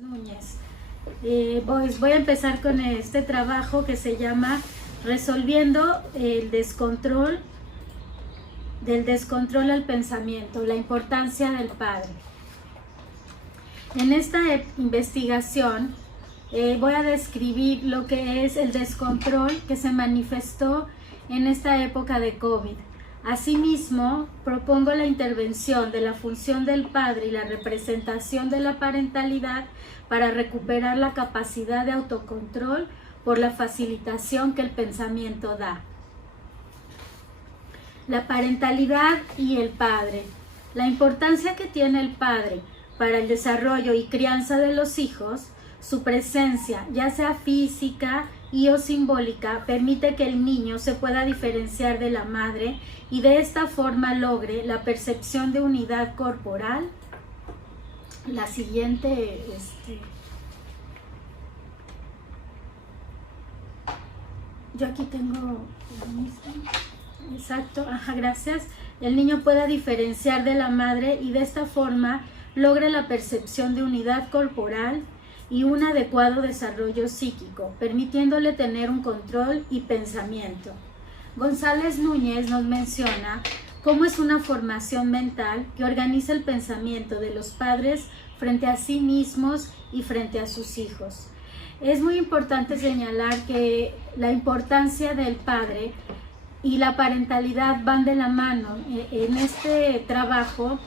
Núñez. Voy a empezar con este trabajo que se llama Resolviendo el descontrol, del descontrol al pensamiento, la importancia del padre. En esta investigación voy a describir lo que es el descontrol que se manifestó en esta época de COVID. Asimismo, propongo la intervención de la función del padre y la representación de la parentalidad para recuperar la capacidad de autocontrol por la facilitación que el pensamiento da. La parentalidad y el padre. La importancia que tiene el padre para el desarrollo y crianza de los hijos, su presencia, ya sea física y o simbólica, permite que el niño se pueda diferenciar de la madre y de esta forma logre la percepción de unidad corporal. La siguiente, yo aquí tengo la misma. Exacto, gracias. El niño pueda diferenciar de la madre y de esta forma logre la percepción de unidad corporal y un adecuado desarrollo psíquico, permitiéndole tener un control y pensamiento. González Núñez nos menciona cómo es una formación mental que organiza el pensamiento de los padres frente a sí mismos y frente a sus hijos. Es muy importante señalar que la importancia del padre y la parentalidad van de la mano. En este trabajo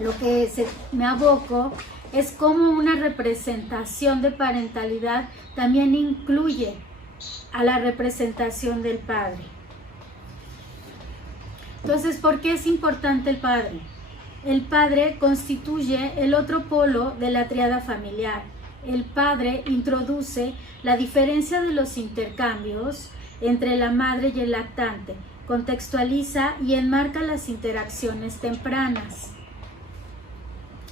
lo que me aboco es cómo una representación de parentalidad también incluye a la representación del padre. Entonces, ¿por qué es importante el padre? El padre constituye el otro polo de la tríada familiar. El padre introduce la diferencia de los intercambios entre la madre y el lactante, contextualiza y enmarca las interacciones tempranas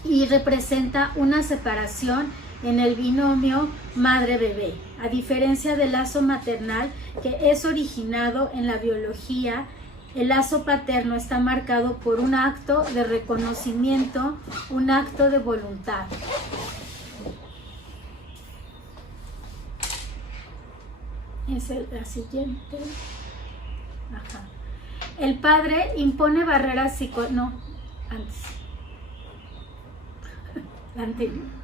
y representa una separación en el binomio madre-bebé, a diferencia del lazo maternal que es originado en la biología. El lazo paterno está marcado por un acto de reconocimiento, un acto de voluntad. Es la siguiente. El padre impone barreras no, antes. La anterior.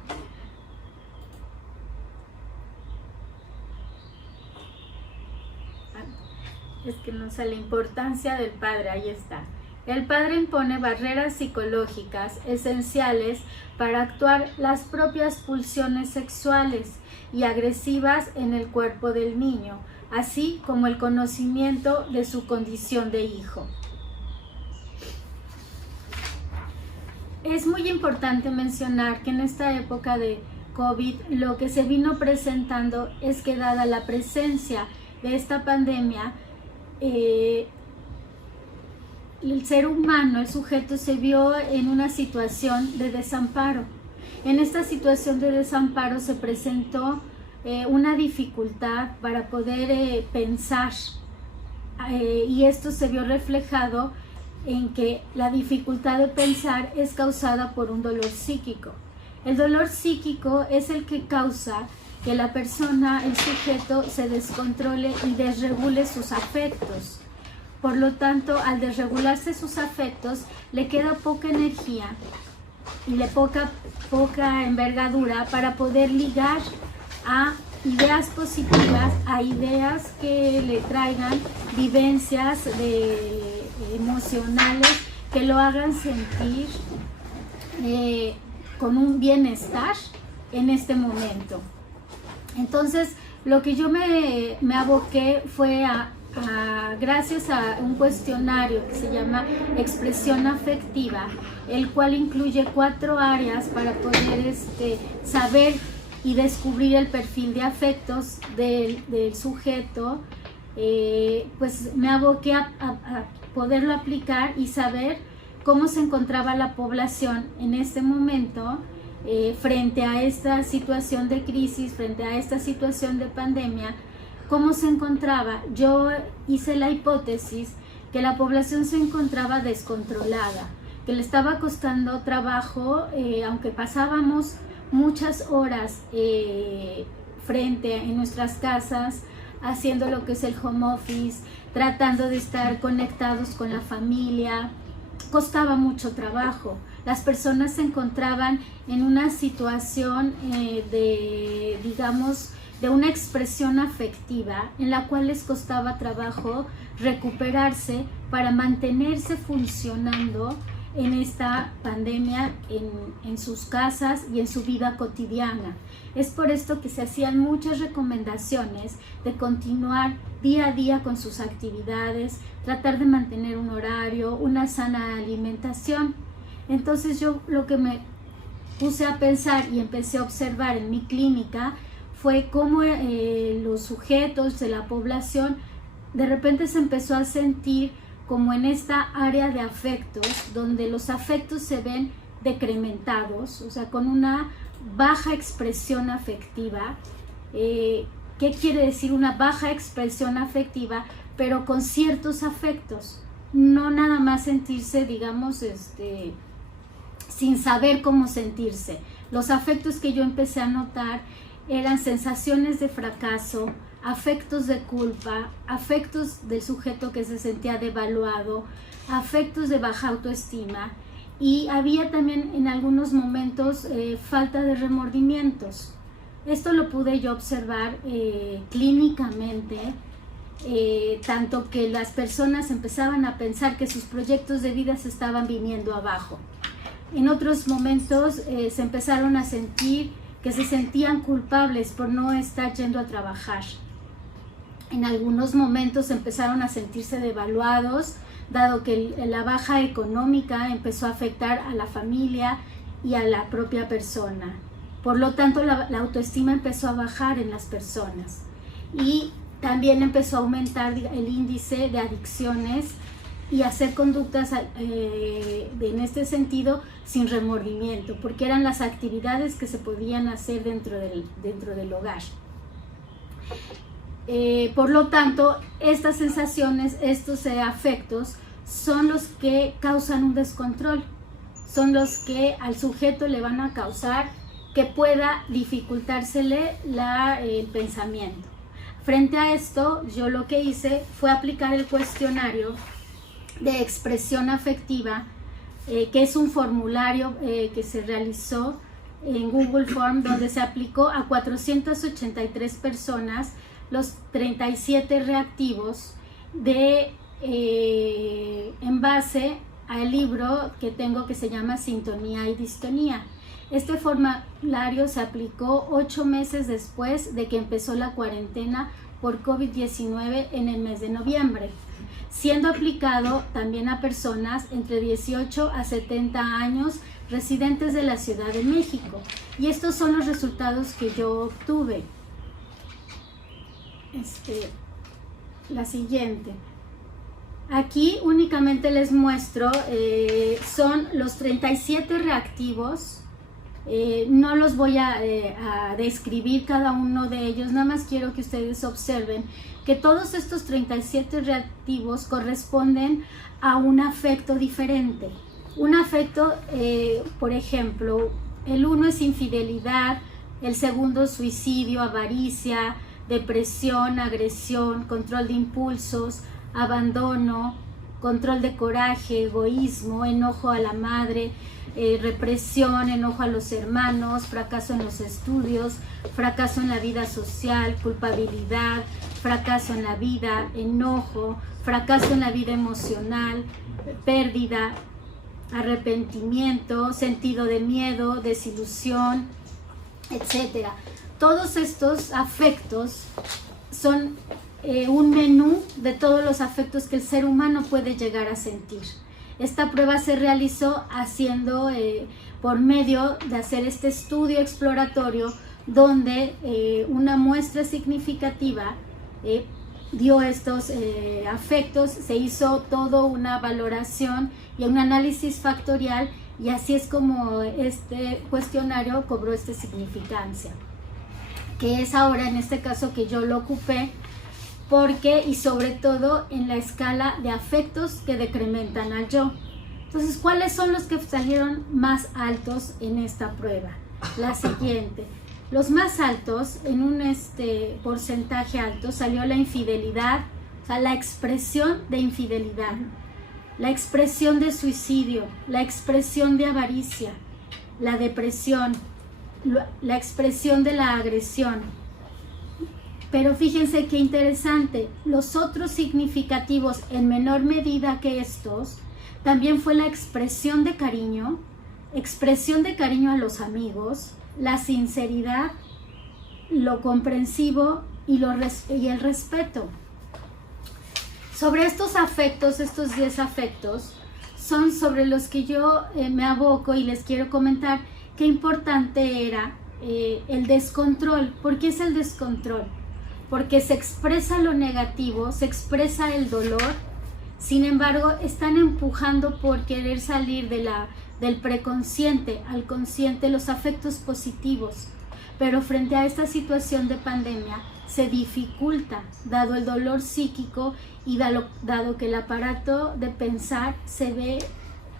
Es que no sé la importancia del padre, ahí está. El padre impone barreras psicológicas esenciales para actuar las propias pulsiones sexuales y agresivas en el cuerpo del niño, así como el conocimiento de su condición de hijo. Es muy importante mencionar que en esta época de COVID lo que se vino presentando es que dada la presencia de esta pandemia, el ser humano, el sujeto, se vio en una situación de desamparo. En esta situación de desamparo se presentó una dificultad para poder pensar, y esto se vio reflejado en que la dificultad de pensar es causada por un dolor psíquico. El dolor psíquico es el que causa que la persona, el sujeto, se descontrole y desregule sus afectos. Por lo tanto, al desregularse sus afectos, le queda poca energía y poca envergadura para poder ligar a ideas positivas, a ideas que le traigan vivencias emocionales que lo hagan sentir con un bienestar en este momento. Entonces, lo que yo me aboqué fue gracias a un cuestionario que se llama Expresión Afectiva, el cual incluye 4 áreas para poder saber y descubrir el perfil de afectos del sujeto. Pues me aboqué a poderlo aplicar y saber cómo se encontraba la población en este momento frente a esta situación de crisis, frente a esta situación de pandemia. ¿Cómo se encontraba? Yo hice la hipótesis que la población se encontraba descontrolada, que le estaba costando trabajo, aunque pasábamos muchas horas frente en nuestras casas, haciendo lo que es el home office, tratando de estar conectados con la familia. Costaba mucho trabajo. Las personas se encontraban en una situación digamos, de una expresión afectiva en la cual les costaba trabajo recuperarse para mantenerse funcionando en esta pandemia en sus casas y en su vida cotidiana. Es por esto que se hacían muchas recomendaciones de continuar día a día con sus actividades, tratar de mantener un horario, una sana alimentación. Entonces yo lo que me puse a pensar y empecé a observar en mi clínica fue cómo los sujetos de la población de repente se empezó a sentir como en esta área de afectos, donde los afectos se ven decrementados, o sea, con una baja expresión afectiva. ¿Qué quiere decir una baja expresión afectiva? Pero con ciertos afectos, no nada más sentirse, digamos, sin saber cómo sentirse. Los afectos que yo empecé a notar eran sensaciones de fracaso, afectos de culpa, afectos del sujeto que se sentía devaluado, afectos de baja autoestima, y había también en algunos momentos falta de remordimientos. Esto lo pude yo observar clínicamente, tanto que las personas empezaban a pensar que sus proyectos de vida se estaban viniendo abajo. En otros momentos se empezaron a sentir que se sentían culpables por no estar yendo a trabajar. En algunos momentos empezaron a sentirse devaluados, dado que la baja económica empezó a afectar a la familia y a la propia persona. Por lo tanto, la autoestima empezó a bajar en las personas y también empezó a aumentar el índice de adicciones y hacer conductas en este sentido sin remordimiento, porque eran las actividades que se podían hacer dentro del hogar. Por lo tanto, estas sensaciones, estos afectos, son los que causan un descontrol, son los que al sujeto le van a causar que pueda dificultársele el pensamiento. Frente a esto, yo lo que hice fue aplicar el cuestionario de expresión afectiva, que es un formulario que se realizó en Google Form, donde se aplicó a 483 personas los 37 reactivos en base al libro que tengo que se llama Sintonía y Distonía. Este formulario se aplicó 8 meses después de que empezó la cuarentena por COVID-19 en el mes de noviembre, siendo aplicado también a personas entre 18 a 70 años residentes de la Ciudad de México. Y estos son los resultados que yo obtuve. La siguiente. Aquí únicamente les muestro, son los 37 reactivos. No los voy a describir cada uno de ellos, nada más quiero que ustedes observen que todos estos 37 reactivos corresponden a un afecto diferente. Un afecto, por ejemplo, el 1 es infidelidad, el segundo suicidio, avaricia, depresión, agresión, control de impulsos, abandono, control de coraje, egoísmo, enojo a la madre, represión, enojo a los hermanos, fracaso en los estudios, fracaso en la vida social, culpabilidad, fracaso en la vida, enojo, fracaso en la vida emocional, pérdida, arrepentimiento, sentido de miedo, desilusión, etc. Todos estos afectos son un menú de todos los afectos que el ser humano puede llegar a sentir. Esta prueba se realizó por medio de hacer este estudio exploratorio donde una muestra significativa dio estos afectos, se hizo toda una valoración y un análisis factorial, y así es como este cuestionario cobró esta significancia, que es ahora en este caso que yo lo ocupé, porque y sobre todo en la escala de afectos que decrementan al yo. Entonces, ¿cuáles son los que salieron más altos en esta prueba? la siguiente. Los más altos, en un porcentaje alto, salió la infidelidad, o sea, la expresión de infidelidad, la expresión de suicidio, la expresión de avaricia, la depresión, la expresión de la agresión. Pero fíjense qué interesante, los otros significativos en menor medida que estos, también fue la expresión de cariño a los amigos, la sinceridad, lo comprensivo y el respeto. Sobre estos afectos, estos 10 afectos, son sobre los que yo me aboco y les quiero comentar qué importante era el descontrol. ¿Por qué es el descontrol? Porque se expresa lo negativo, se expresa el dolor, sin embargo están empujando por querer salir del preconsciente al consciente los afectos positivos, pero frente a esta situación de pandemia se dificulta, dado el dolor psíquico y dado que el aparato de pensar se ve,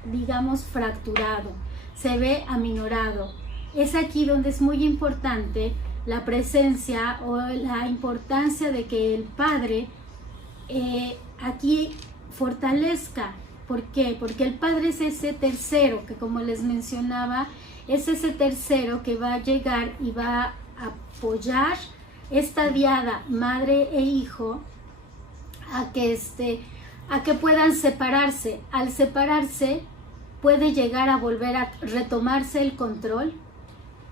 digamos, fracturado, se ve aminorado. Es aquí donde es muy importante la presencia o la importancia de que el Padre aquí fortalezca. ¿Por qué? Porque el Padre es ese tercero que, como les mencionaba, es ese tercero que va a llegar y va a apoyar esta diada madre e hijo a que puedan separarse. Al separarse puede llegar a volver a retomarse el control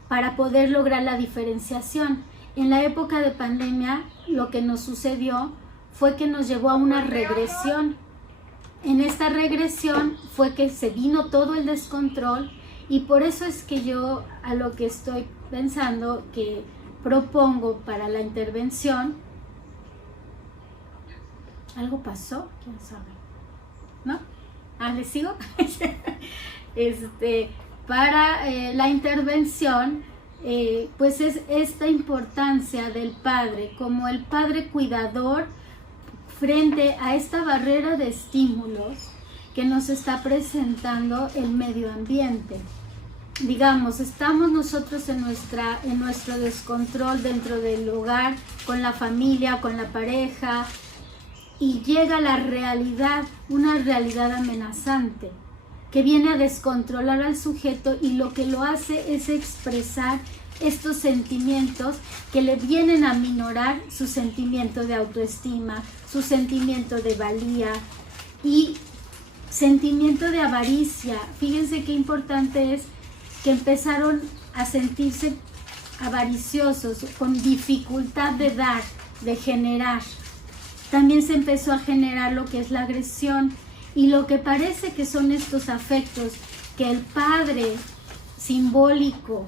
para poder lograr la diferenciación. En la época de pandemia lo que nos sucedió fue que nos llevó a una regresión. En esta regresión fue que se vino todo el descontrol y por eso es que yo a lo que estoy pensando que propongo para la intervención, ¿algo pasó? ¿Quién sabe? ¿No? ¿Les sigo? Para la intervención, pues es esta importancia del Padre, como el Padre cuidador frente a esta barrera de estímulos que nos está presentando el medio ambiente. Digamos, estamos nosotros en nuestro descontrol dentro del hogar, con la familia, con la pareja, y llega la realidad, una realidad amenazante, que viene a descontrolar al sujeto y lo que lo hace es expresar estos sentimientos que le vienen a minorar su sentimiento de autoestima, su sentimiento de valía y sentimiento de avaricia. Fíjense qué importante es que empezaron a sentirse avariciosos, con dificultad de dar, de generar. También se empezó a generar lo que es la agresión y lo que parece que son estos afectos que el Padre simbólico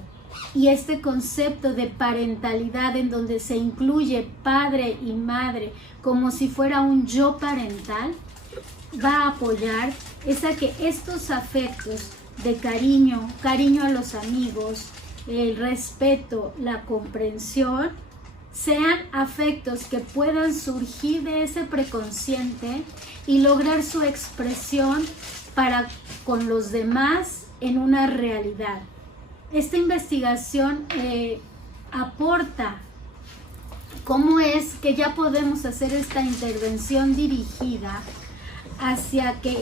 y este concepto de parentalidad en donde se incluye padre y madre como si fuera un yo parental, va a apoyar es a que estos afectos de cariño a los amigos, el respeto, la comprensión, sean afectos que puedan surgir de ese preconsciente y lograr su expresión para con los demás en una realidad. Esta investigación aporta cómo es que ya podemos hacer esta intervención dirigida hacia que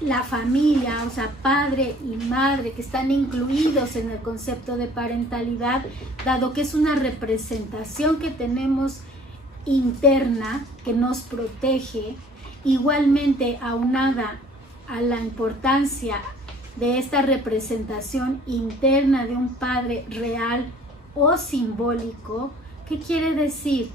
la familia, o sea, padre y madre, que están incluidos en el concepto de parentalidad, dado que es una representación que tenemos interna, que nos protege, igualmente aunada a la importancia de esta representación interna de un padre real o simbólico. ¿Qué quiere decir?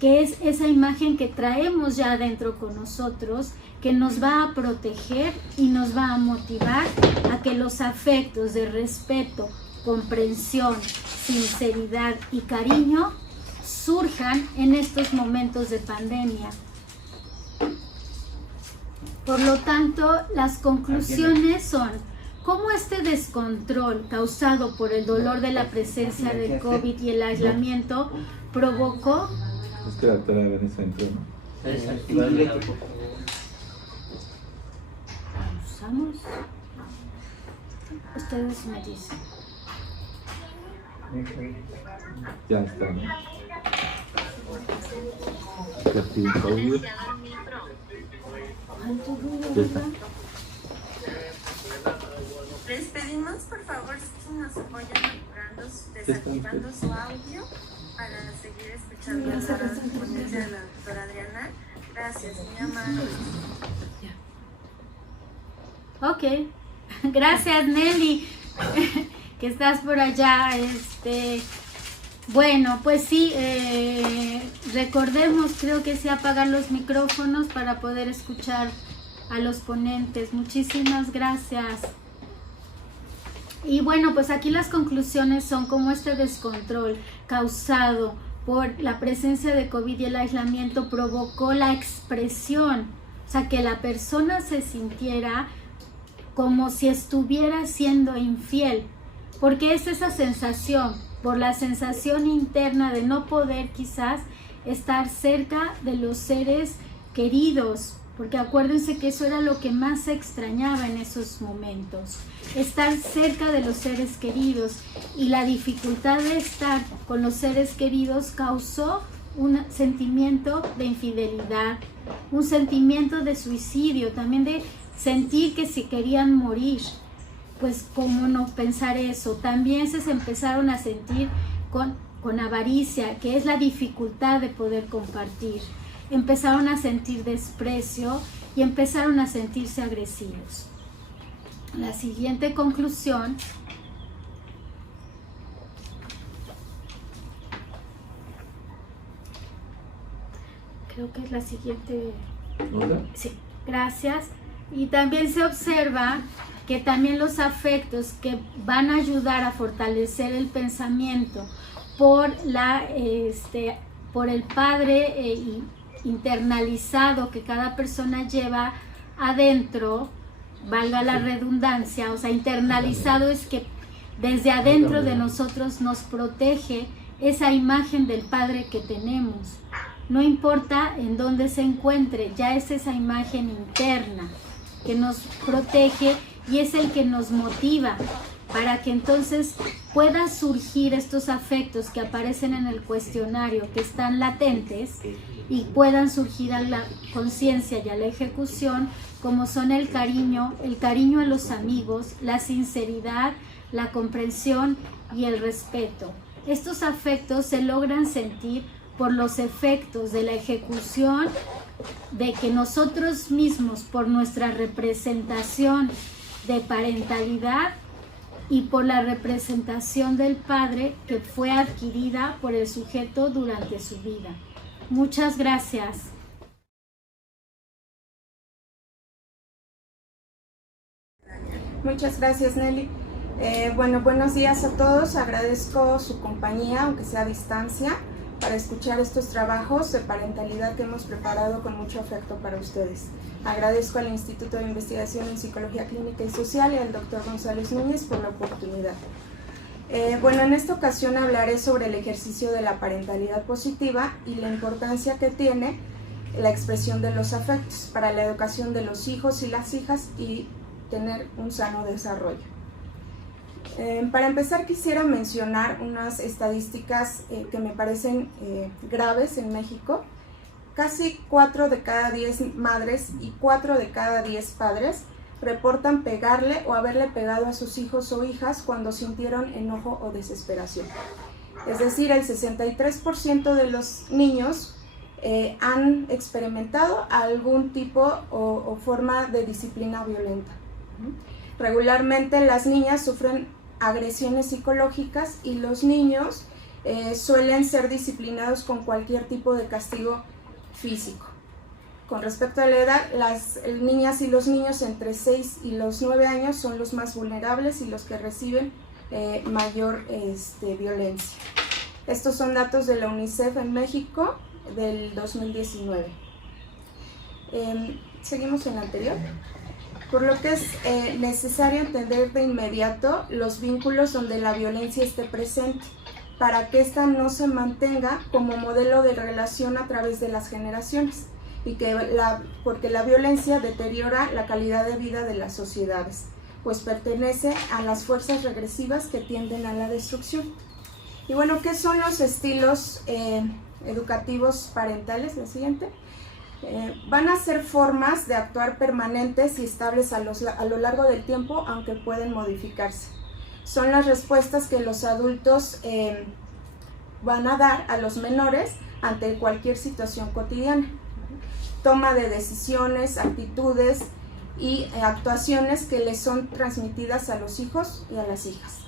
Que es esa imagen que traemos ya adentro con nosotros, que nos va a proteger y nos va a motivar a que los afectos de respeto, comprensión, sinceridad y cariño surjan en estos momentos de pandemia. Por lo tanto, las conclusiones son cómo este descontrol causado por el dolor de la presencia del COVID y el aislamiento provocó... Es que la doctora Vanessa entró, ¿no? ¿Usamos? Ustedes me dicen. Ya está, ¿no? Ya tiene audio. Ya está. Les pedimos por favor si nos apoyan desactivando su audio para seguir escuchando la ponencia de la doctora Adriana. Gracias, muy amable. Ok, gracias Nelly, que estás por allá. Bueno, pues sí, recordemos, creo que sí, apagar los micrófonos para poder escuchar a los ponentes. Muchísimas gracias. Y bueno, pues aquí las conclusiones son como este descontrol causado por la presencia de COVID y el aislamiento provocó la expresión, o sea, que la persona se sintiera como si estuviera siendo infiel, porque es esa sensación, por la sensación interna de no poder quizás estar cerca de los seres queridos, porque acuérdense que eso era lo que más se extrañaba en esos momentos, estar cerca de los seres queridos, y la dificultad de estar con los seres queridos causó un sentimiento de infidelidad, un sentimiento de suicidio, también de sentir que se querían morir. Pues cómo no pensar eso. También se empezaron a sentir con avaricia, que es la dificultad de poder compartir. Empezaron a sentir desprecio y empezaron a sentirse agresivos. La siguiente conclusión creo que es la siguiente. ¿Otra? Sí, gracias. Y también se observa que también los afectos que van a ayudar a fortalecer el pensamiento por el padre internalizado que cada persona lleva adentro, valga la redundancia, o sea, internalizado es que desde adentro de nosotros nos protege esa imagen del padre que tenemos. No importa en dónde se encuentre, ya es esa imagen interna que nos protege y es el que nos motiva para que entonces puedan surgir estos afectos que aparecen en el cuestionario, que están latentes, y puedan surgir a la conciencia y a la ejecución, como son el cariño a los amigos, la sinceridad, la comprensión y el respeto. Estos afectos se logran sentir por los efectos de la ejecución, de que nosotros mismos, por nuestra representación de parentalidad y por la representación del padre que fue adquirida por el sujeto durante su vida. Muchas gracias. Muchas gracias, Nelly. Bueno, buenos días a todos. Agradezco su compañía, aunque sea a distancia, para escuchar estos trabajos de parentalidad que hemos preparado con mucho afecto para ustedes. Agradezco al Instituto de Investigación en Psicología Clínica y Social y al Dr. González Núñez por la oportunidad. Bueno, en esta ocasión hablaré sobre el ejercicio de la parentalidad positiva y la importancia que tiene la expresión de los afectos para la educación de los hijos y las hijas y tener un sano desarrollo. Para empezar, quisiera mencionar unas estadísticas que me parecen graves en México. Casi 4 de cada 10 madres y 4 de cada 10 padres reportan pegarle o haberle pegado a sus hijos o hijas cuando sintieron enojo o desesperación. Es decir, el 63% de los niños han experimentado algún tipo o forma de disciplina violenta. Regularmente las niñas sufren agresiones psicológicas y los niños suelen ser disciplinados con cualquier tipo de castigo físico. Con respecto a la edad, las niñas y los niños entre 6 y los 9 años son los más vulnerables y los que reciben mayor violencia. Estos son datos de la UNICEF en México del 2019. Seguimos en la anterior. Por lo que es necesario entender de inmediato los vínculos donde la violencia esté presente, para que ésta no se mantenga como modelo de relación a través de las generaciones, y porque la violencia deteriora la calidad de vida de las sociedades, pues pertenece a las fuerzas regresivas que tienden a la destrucción. Y bueno, ¿qué son los estilos educativos parentales? La siguiente. Van a ser formas de actuar permanentes y estables a lo largo del tiempo, aunque pueden modificarse. Son las respuestas que los adultos van a dar a los menores ante cualquier situación cotidiana. Toma de decisiones, actitudes y actuaciones que les son transmitidas a los hijos y a las hijas.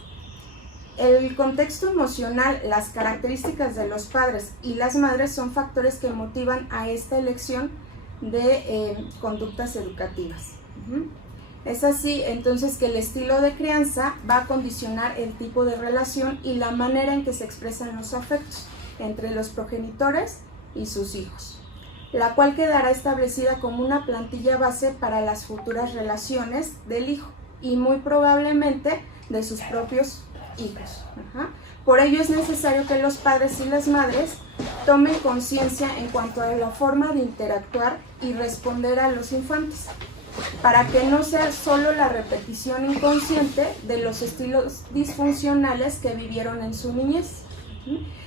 El contexto emocional, las características de los padres y las madres son factores que motivan a esta elección de conductas educativas. Es así entonces que el estilo de crianza va a condicionar el tipo de relación y la manera en que se expresan los afectos entre los progenitores y sus hijos, la cual quedará establecida como una plantilla base para las futuras relaciones del hijo y muy probablemente de sus propios hijos. Por ello es necesario que los padres y las madres tomen conciencia en cuanto a la forma de interactuar y responder a los infantes, para que no sea solo la repetición inconsciente de los estilos disfuncionales que vivieron en su niñez,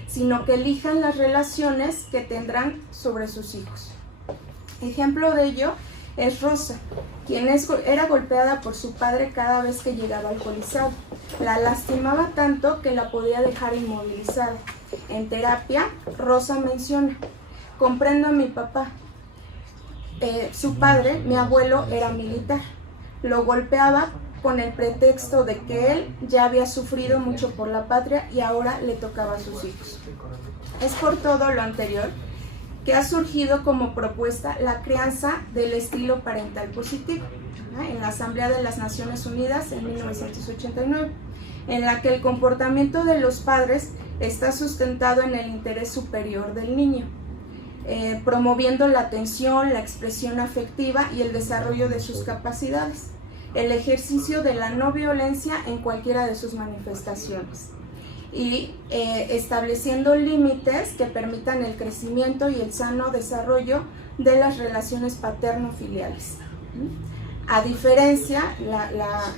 sino que elijan las relaciones que tendrán sobre sus hijos. Ejemplo de ello es Rosa, quien era golpeada por su padre cada vez que llegaba alcoholizado. La lastimaba tanto que la podía dejar inmovilizada. En terapia, Rosa menciona: comprendo a mi papá. Su padre, mi abuelo, era militar. Lo golpeaba con el pretexto de que él ya había sufrido mucho por la patria y ahora le tocaba a sus hijos. Es por todo lo anterior que ha surgido como propuesta la crianza del estilo parental positivo en la Asamblea de las Naciones Unidas en 1989, en la que el comportamiento de los padres está sustentado en el interés superior del niño, promoviendo la atención, la expresión afectiva y el desarrollo de sus capacidades, el ejercicio de la no violencia en cualquiera de sus manifestaciones, y estableciendo límites que permitan el crecimiento y el sano desarrollo de las relaciones paterno-filiales. A diferencia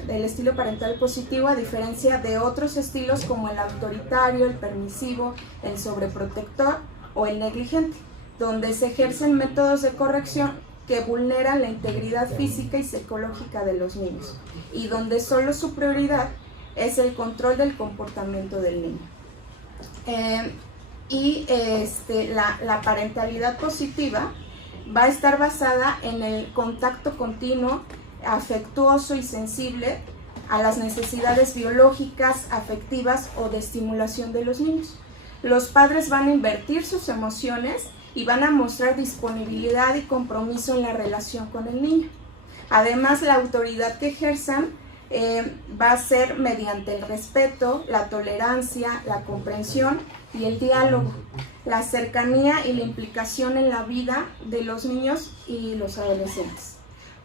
del estilo parental positivo, a diferencia de otros estilos como el autoritario, el permisivo, el sobreprotector o el negligente, donde se ejercen métodos de corrección que vulneran la integridad física y psicológica de los niños, y donde solo su prioridad es el control del comportamiento del niño. La parentalidad positiva va a estar basada en el contacto continuo, afectuoso y sensible a las necesidades biológicas, afectivas o de estimulación de los niños. Los padres van a invertir sus emociones y van a mostrar disponibilidad y compromiso en la relación con el niño. Además, la autoridad que ejerzan va a ser mediante el respeto, la tolerancia, la comprensión y el diálogo, la cercanía y la implicación en la vida de los niños y los adolescentes.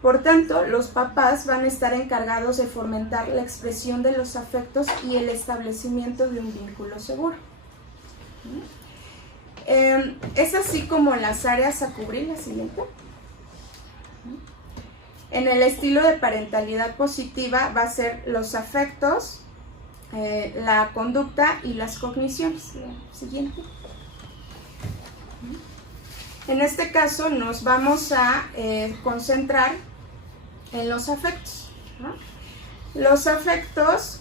Por tanto, los papás van a estar encargados de fomentar la expresión de los afectos y el establecimiento de un vínculo seguro. Es así como las áreas a cubrir. La siguiente. En el estilo de parentalidad positiva va a ser los afectos, la conducta y las cogniciones. La siguiente. En este caso nos vamos a concentrar en los afectos, ¿no? Los afectos,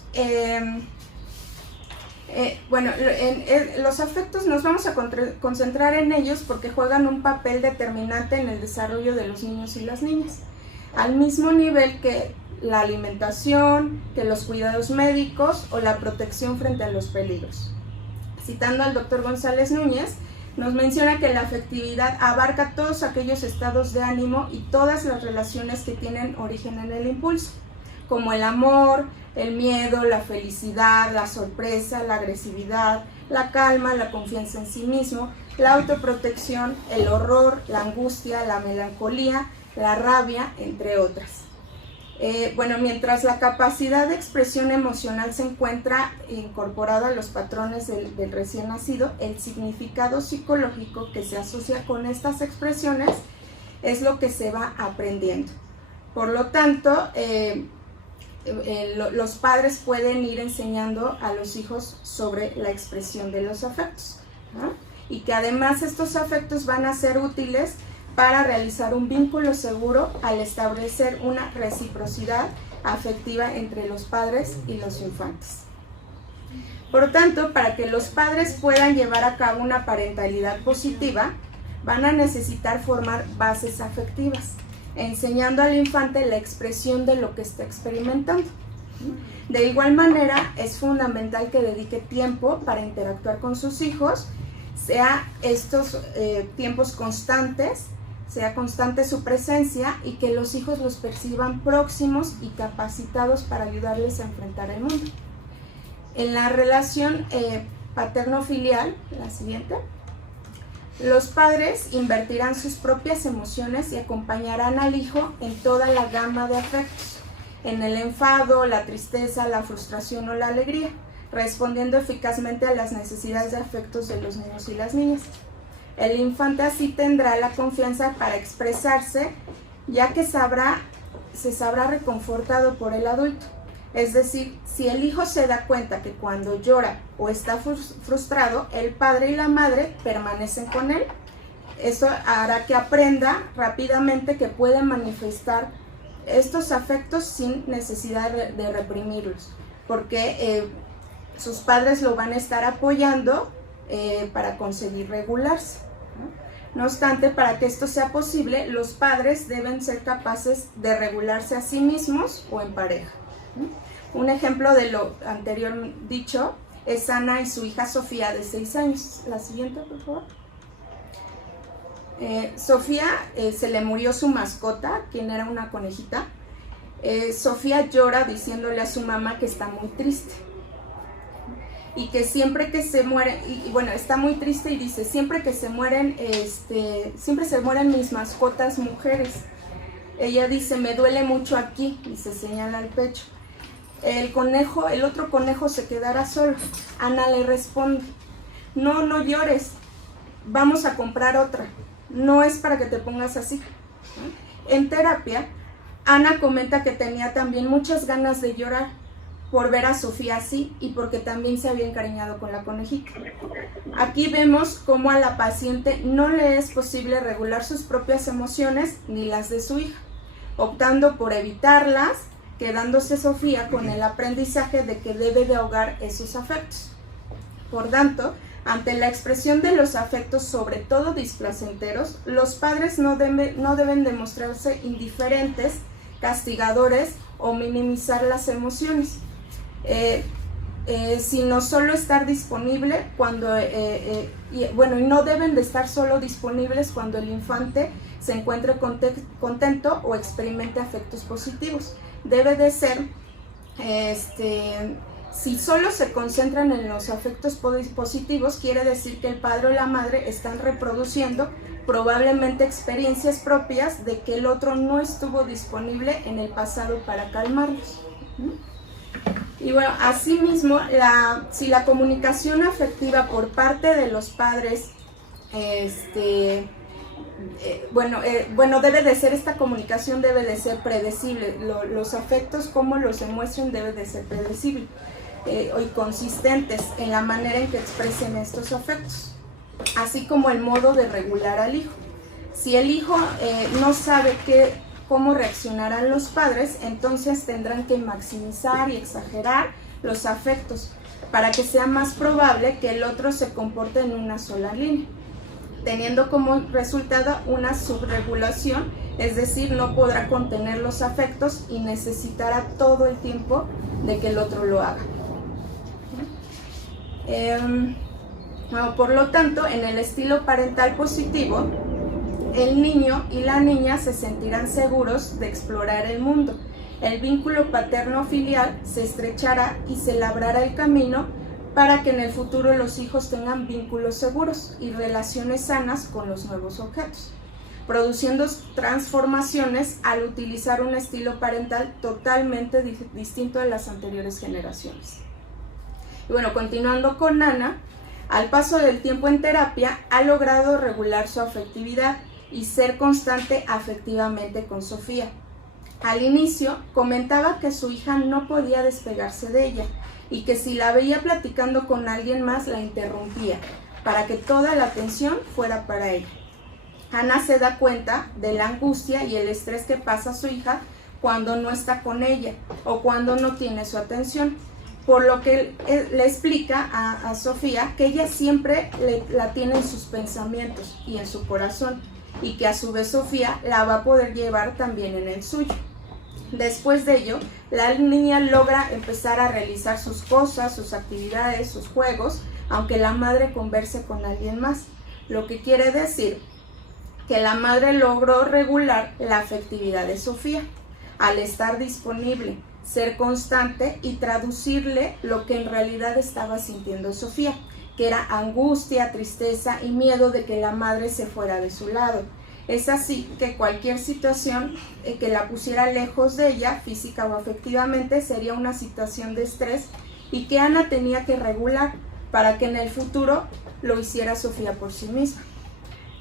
los afectos nos vamos a concentrar en ellos porque juegan un papel determinante en el desarrollo de los niños y las niñas, al mismo nivel que la alimentación, que los cuidados médicos o la protección frente a los peligros. Citando al doctor González Núñez, nos menciona que la afectividad abarca todos aquellos estados de ánimo y todas las relaciones que tienen origen en el impulso, como el amor, el miedo, la felicidad, la sorpresa, la agresividad, la calma, la confianza en sí mismo, la autoprotección, el horror, la angustia, la melancolía, la rabia, entre otras. Mientras la capacidad de expresión emocional se encuentra incorporada a los patrones del recién nacido, el significado psicológico que se asocia con estas expresiones es lo que se va aprendiendo. Por lo tanto, los padres pueden ir enseñando a los hijos sobre la expresión de los afectos, ¿no? Y que además estos afectos van a ser útiles para realizar un vínculo seguro al establecer una reciprocidad afectiva entre los padres y los infantes. Por lo tanto, para que los padres puedan llevar a cabo una parentalidad positiva, van a necesitar formar bases afectivas, enseñando al infante la expresión de lo que está experimentando. De igual manera, es fundamental que dedique tiempo para interactuar con sus hijos, sea estos tiempos constantes, sea constante su presencia y que los hijos los perciban próximos y capacitados para ayudarles a enfrentar el mundo. En la relación paterno-filial, la siguiente, los padres invertirán sus propias emociones y acompañarán al hijo en toda la gama de afectos, en el enfado, la tristeza, la frustración o la alegría, respondiendo eficazmente a las necesidades de afectos de los niños y las niñas. El infante así tendrá la confianza para expresarse, ya que se sabrá reconfortado por el adulto. Es decir, si el hijo se da cuenta que cuando llora o está frustrado, el padre y la madre permanecen con él, eso hará que aprenda rápidamente que puede manifestar estos afectos sin necesidad de reprimirlos, porque sus padres lo van a estar apoyando para conseguir regularse. No obstante, para que esto sea posible, los padres deben ser capaces de regularse a sí mismos o en pareja. Un ejemplo de lo anterior dicho es Ana y su hija Sofía, de 6 años. La siguiente, por favor. Sofía se le murió su mascota, quien era una conejita. Sofía llora diciéndole a su mamá que está muy triste y que siempre que se muere, y bueno, está muy triste y dice, siempre que se mueren, siempre se mueren mis mascotas mujeres. Ella dice, me duele mucho aquí, y se señala el pecho. El otro conejo se quedará solo. Ana le responde, no llores, vamos a comprar otra, no es para que te pongas así. En terapia, Ana comenta que tenía también muchas ganas de llorar por ver a Sofía así y porque también se había encariñado con la conejita. Aquí vemos cómo a la paciente no le es posible regular sus propias emociones ni las de su hija, optando por evitarlas, quedándose Sofía con el aprendizaje de que debe de ahogar esos afectos. Por tanto, ante la expresión de los afectos, sobre todo displacenteros, los padres no deben demostrarse indiferentes, castigadores o minimizar las emociones, sino solo estar disponible cuando, y no deben de estar solo disponibles cuando el infante se encuentre contento o experimente afectos positivos. Debe de ser, si solo se concentran en los afectos positivos, quiere decir que el padre o la madre están reproduciendo probablemente experiencias propias de que el otro no estuvo disponible en el pasado para calmarlos. Y bueno, asimismo, si la comunicación afectiva por parte de los padres, debe de ser, esta comunicación debe de ser predecible. Los afectos, como los demuestren, debe de ser predecible y consistentes en la manera en que expresen estos afectos, así como el modo de regular al hijo. Si el hijo no sabe cómo reaccionarán los padres, entonces tendrán que maximizar y exagerar los afectos para que sea más probable que el otro se comporte en una sola línea, teniendo como resultado una subregulación, es decir, no podrá contener los afectos y necesitará todo el tiempo de que el otro lo haga. Por lo tanto, en el estilo parental positivo, el niño y la niña se sentirán seguros de explorar el mundo. El vínculo paterno-filial se estrechará y se labrará el camino para que en el futuro los hijos tengan vínculos seguros y relaciones sanas con los nuevos objetos, produciendo transformaciones al utilizar un estilo parental totalmente distinto de las anteriores generaciones. Y bueno, continuando con Ana, al paso del tiempo en terapia ha logrado regular su afectividad y ser constante afectivamente con Sofía. Al inicio comentaba que su hija no podía despegarse de ella y que si la veía platicando con alguien más la interrumpía para que toda la atención fuera para ella. Ana se da cuenta de la angustia y el estrés que pasa su hija cuando no está con ella o cuando no tiene su atención, por lo que le explica a Sofía que ella siempre la tiene en sus pensamientos y en su corazón, y que a su vez Sofía la va a poder llevar también en el suyo. Después de ello, la niña logra empezar a realizar sus cosas, sus actividades, sus juegos, aunque la madre converse con alguien más, lo que quiere decir que la madre logró regular la afectividad de Sofía al estar disponible, ser constante y traducirle lo que en realidad estaba sintiendo Sofía, que era angustia, tristeza y miedo de que la madre se fuera de su lado. Es así que cualquier situación que la pusiera lejos de ella, física o afectivamente, sería una situación de estrés y que Ana tenía que regular para que en el futuro lo hiciera Sofía por sí misma.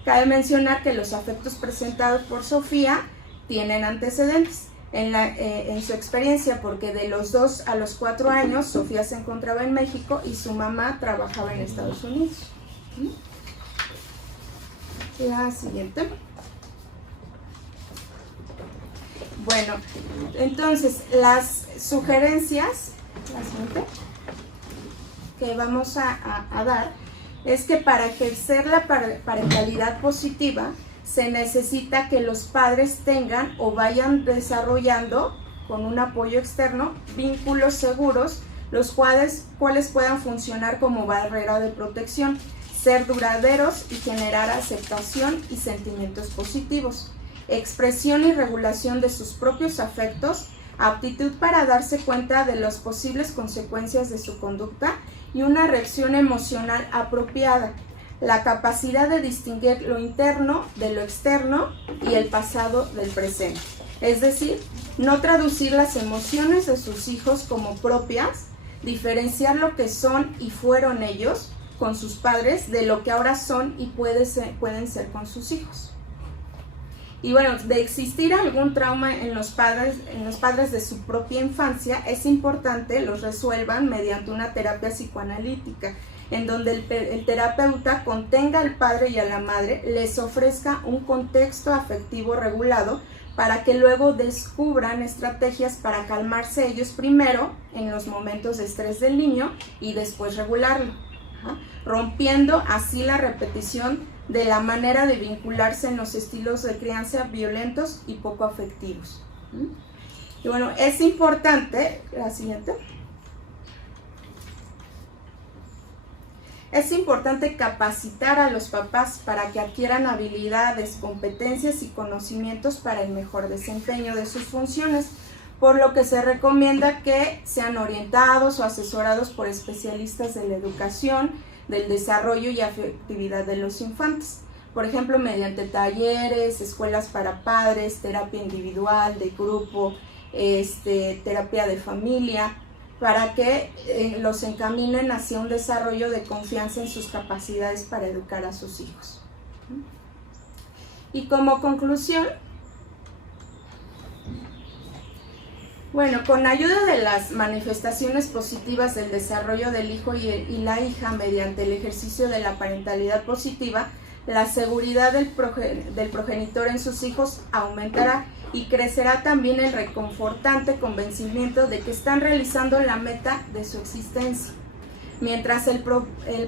Cabe mencionar que los afectos presentados por Sofía tienen antecedentes en su experiencia, porque de los 2 a los 4 años Sofía se encontraba en México y su mamá trabajaba en Estados Unidos. La siguiente. Bueno, entonces las sugerencias, la siguiente, que vamos a dar es que para ejercer la parentalidad positiva se necesita que los padres tengan o vayan desarrollando con un apoyo externo vínculos seguros, los cuales puedan funcionar como barrera de protección, ser duraderos y generar aceptación y sentimientos positivos, expresión y regulación de sus propios afectos, aptitud para darse cuenta de las posibles consecuencias de su conducta y una reacción emocional apropiada, la capacidad de distinguir lo interno de lo externo y el pasado del presente. Es decir, no traducir las emociones de sus hijos como propias, diferenciar lo que son y fueron ellos con sus padres de lo que ahora son y pueden ser con sus hijos. Y bueno, de existir algún trauma en los padres de su propia infancia, es importante los resuelvan mediante una terapia psicoanalítica, en donde el terapeuta contenga al padre y a la madre, les ofrezca un contexto afectivo regulado para que luego descubran estrategias para calmarse ellos primero en los momentos de estrés del niño y después regularlo, rompiendo así la repetición de la manera de vincularse en los estilos de crianza violentos y poco afectivos. Y bueno, es importante, la siguiente. Es importante capacitar a los papás para que adquieran habilidades, competencias y conocimientos para el mejor desempeño de sus funciones, por lo que se recomienda que sean orientados o asesorados por especialistas de la educación, del desarrollo y afectividad de los infantes. Por ejemplo, mediante talleres, escuelas para padres, terapia individual, de grupo, terapia de familia, para que los encaminen hacia un desarrollo de confianza en sus capacidades para educar a sus hijos. Y como conclusión, bueno, con ayuda de las manifestaciones positivas del desarrollo del hijo y la hija mediante el ejercicio de la parentalidad positiva, la seguridad del progenitor en sus hijos aumentará y crecerá también el reconfortante convencimiento de que están realizando la meta de su existencia. Mientras el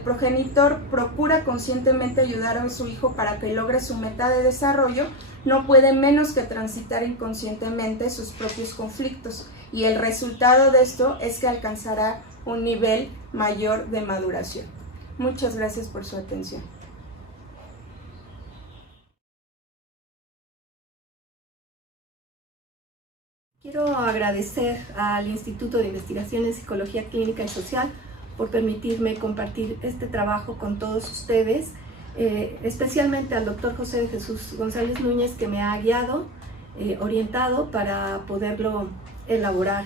progenitor procura conscientemente ayudar a su hijo para que logre su meta de desarrollo, no puede menos que transitar inconscientemente sus propios conflictos, y el resultado de esto es que alcanzará un nivel mayor de maduración. Muchas gracias por su atención. Quiero agradecer al Instituto de Investigación en Psicología Clínica y Social por permitirme compartir este trabajo con todos ustedes, especialmente al doctor José de Jesús González Núñez, que me ha guiado, orientado para poderlo elaborar,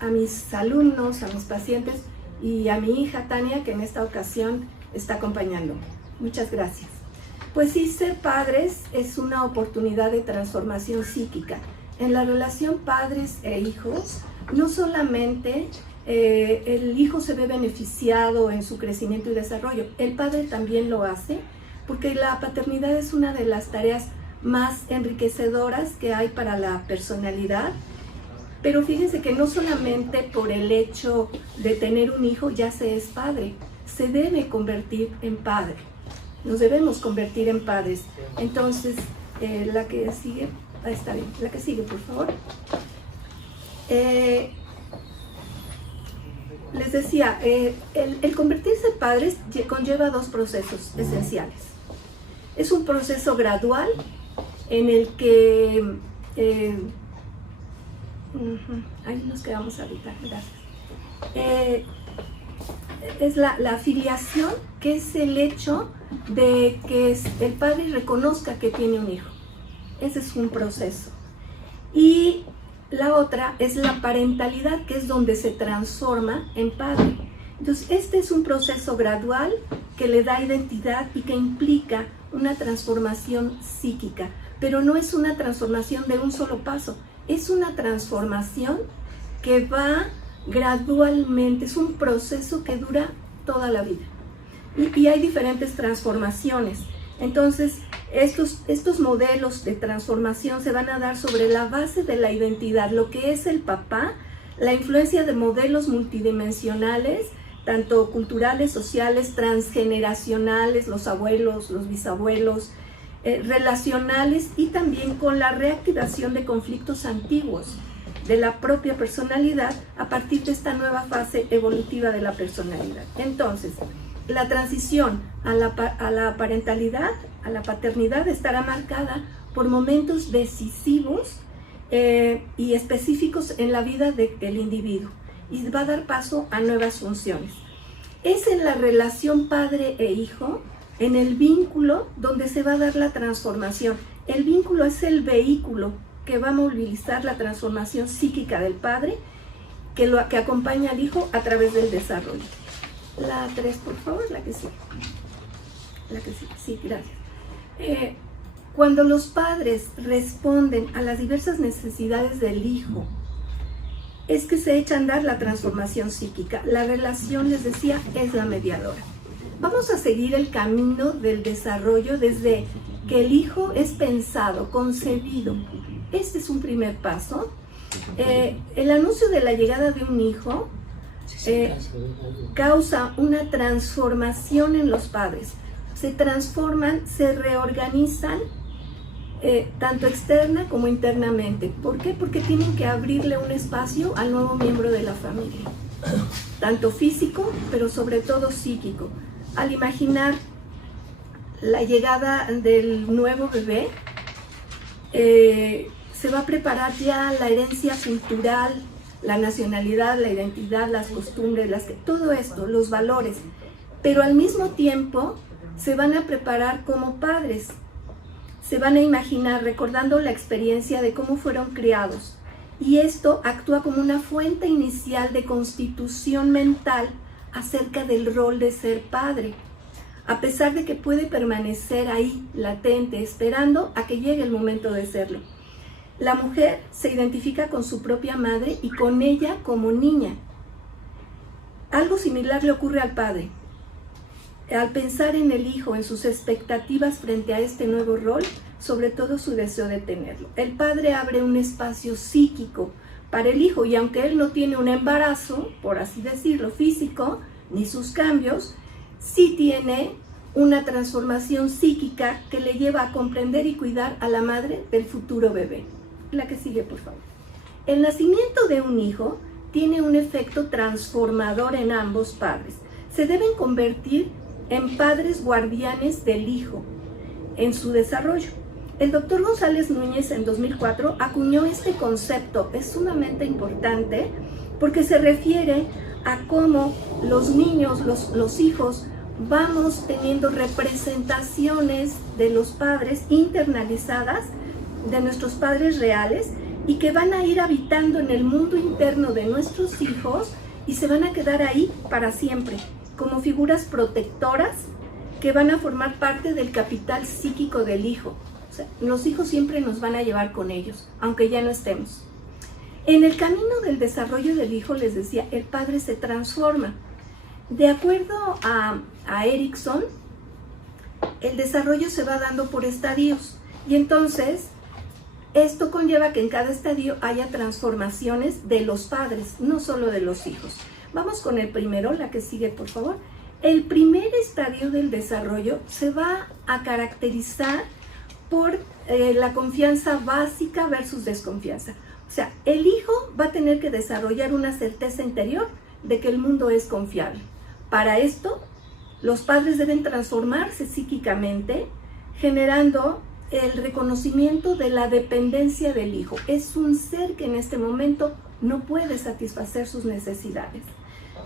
a mis alumnos, a mis pacientes y a mi hija Tania, que en esta ocasión está acompañándome. Muchas gracias. Pues sí, ser padres es una oportunidad de transformación psíquica, en la relación padres e hijos, no solamente el hijo se ve beneficiado en su crecimiento y desarrollo, el padre también lo hace, porque la paternidad es una de las tareas más enriquecedoras que hay para la personalidad. Pero fíjense que no solamente por el hecho de tener un hijo ya se es padre, se debe convertir en padre. Nos debemos convertir en padres. Entonces, la que sigue, está bien, la que sigue, por favor. Les decía, el convertirse en padres conlleva dos procesos esenciales. Es un proceso gradual en el que... ahí nos quedamos ahorita, gracias. Es la afiliación, que es el hecho de que el padre reconozca que tiene un hijo. Ese es un proceso. Y la otra es la parentalidad, que es donde se transforma en padre. Entonces, este es un proceso gradual que le da identidad y que implica una transformación psíquica, pero no es una transformación de un solo paso, es una transformación que va gradualmente, es un proceso que dura toda la vida. Y hay diferentes transformaciones. Entonces, estos modelos de transformación se van a dar sobre la base de la identidad, lo que es el papá, la influencia de modelos multidimensionales, tanto culturales, sociales, transgeneracionales, los abuelos, los bisabuelos, relacionales, y también con la reactivación de conflictos antiguos de la propia personalidad a partir de esta nueva fase evolutiva de la personalidad. Entonces, la transición a la parentalidad, a la paternidad, estará marcada por momentos decisivos y específicos en la vida del individuo, y va a dar paso a nuevas funciones. Es en la relación padre e hijo, en el vínculo, donde se va a dar la transformación. El vínculo es el vehículo que va a movilizar la transformación psíquica del padre, que acompaña al hijo a través del desarrollo. La 3, por favor, la que sigue. La que sigue, sí, gracias. Cuando los padres responden a las diversas necesidades del hijo, es que se echa a andar la transformación psíquica. La relación, les decía, es la mediadora. Vamos a seguir el camino del desarrollo desde que el hijo es pensado, concebido. Este es un primer paso. El anuncio de la llegada de un hijo causa una transformación en los padres. Se transforman, se reorganizan, tanto externa como internamente. ¿Por qué? Porque tienen que abrirle un espacio al nuevo miembro de la familia, tanto físico, pero sobre todo psíquico. Al imaginar la llegada del nuevo bebé, se va a preparar ya la herencia cultural, la nacionalidad, la identidad, las costumbres, todo esto, los valores. Pero al mismo tiempo se van a preparar como padres. Se van a imaginar recordando la experiencia de cómo fueron criados. Y esto actúa como una fuente inicial de constitución mental acerca del rol de ser padre, a pesar de que puede permanecer ahí, latente, esperando a que llegue el momento de serlo. La mujer se identifica con su propia madre y con ella como niña. Algo similar le ocurre al padre. Al pensar en el hijo, en sus expectativas frente a este nuevo rol, sobre todo su deseo de tenerlo. El padre abre un espacio psíquico para el hijo, y aunque él no tiene un embarazo, por así decirlo, físico, ni sus cambios, sí tiene una transformación psíquica que le lleva a comprender y cuidar a la madre del futuro bebé. La que sigue, por favor. El nacimiento de un hijo tiene un efecto transformador en ambos padres. Se deben convertir en padres guardianes del hijo en su desarrollo. El doctor González Núñez en 2004 acuñó este concepto. Es sumamente importante porque se refiere a cómo los niños, los hijos, vamos teniendo representaciones de los padres internalizadas, de nuestros padres reales, y que van a ir habitando en el mundo interno de nuestros hijos y se van a quedar ahí para siempre, como figuras protectoras que van a formar parte del capital psíquico del hijo. sea, los hijos siempre nos van a llevar con ellos, aunque ya no estemos. En el camino del desarrollo del hijo, les decía, el padre se transforma. De acuerdo a Erikson, el desarrollo se va dando por estadios, y entonces esto conlleva que en cada estadio haya transformaciones de los padres, no solo de los hijos. Vamos con el primero, la que sigue, por favor. El primer estadio del desarrollo se va a caracterizar por la confianza básica versus desconfianza. O sea, el hijo va a tener que desarrollar una certeza interior de que el mundo es confiable. Para esto, los padres deben transformarse psíquicamente, generando el reconocimiento de la dependencia del hijo. Es un ser que en este momento no puede satisfacer sus necesidades.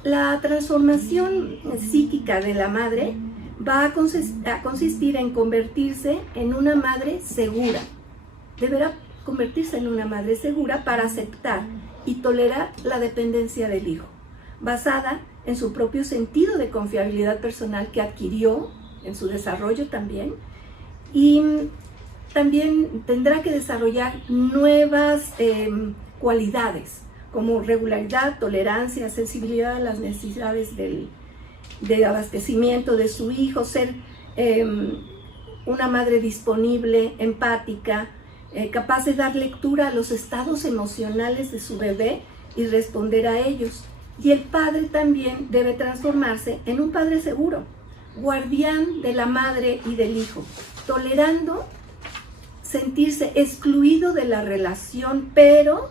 La transformación psíquica de la madre va a consistir en convertirse en una madre segura. Deberá convertirse en una madre segura para aceptar y tolerar la dependencia del hijo, basada en su propio sentido de confiabilidad personal que adquirió en su desarrollo también, y también tendrá que desarrollar nuevas cualidades como regularidad, tolerancia, sensibilidad a las necesidades de abastecimiento de su hijo, ser una madre disponible, empática, capaz de dar lectura a los estados emocionales de su bebé y responder a ellos. Y el padre también debe transformarse en un padre seguro, guardián de la madre y del hijo, tolerando sentirse excluido de la relación, pero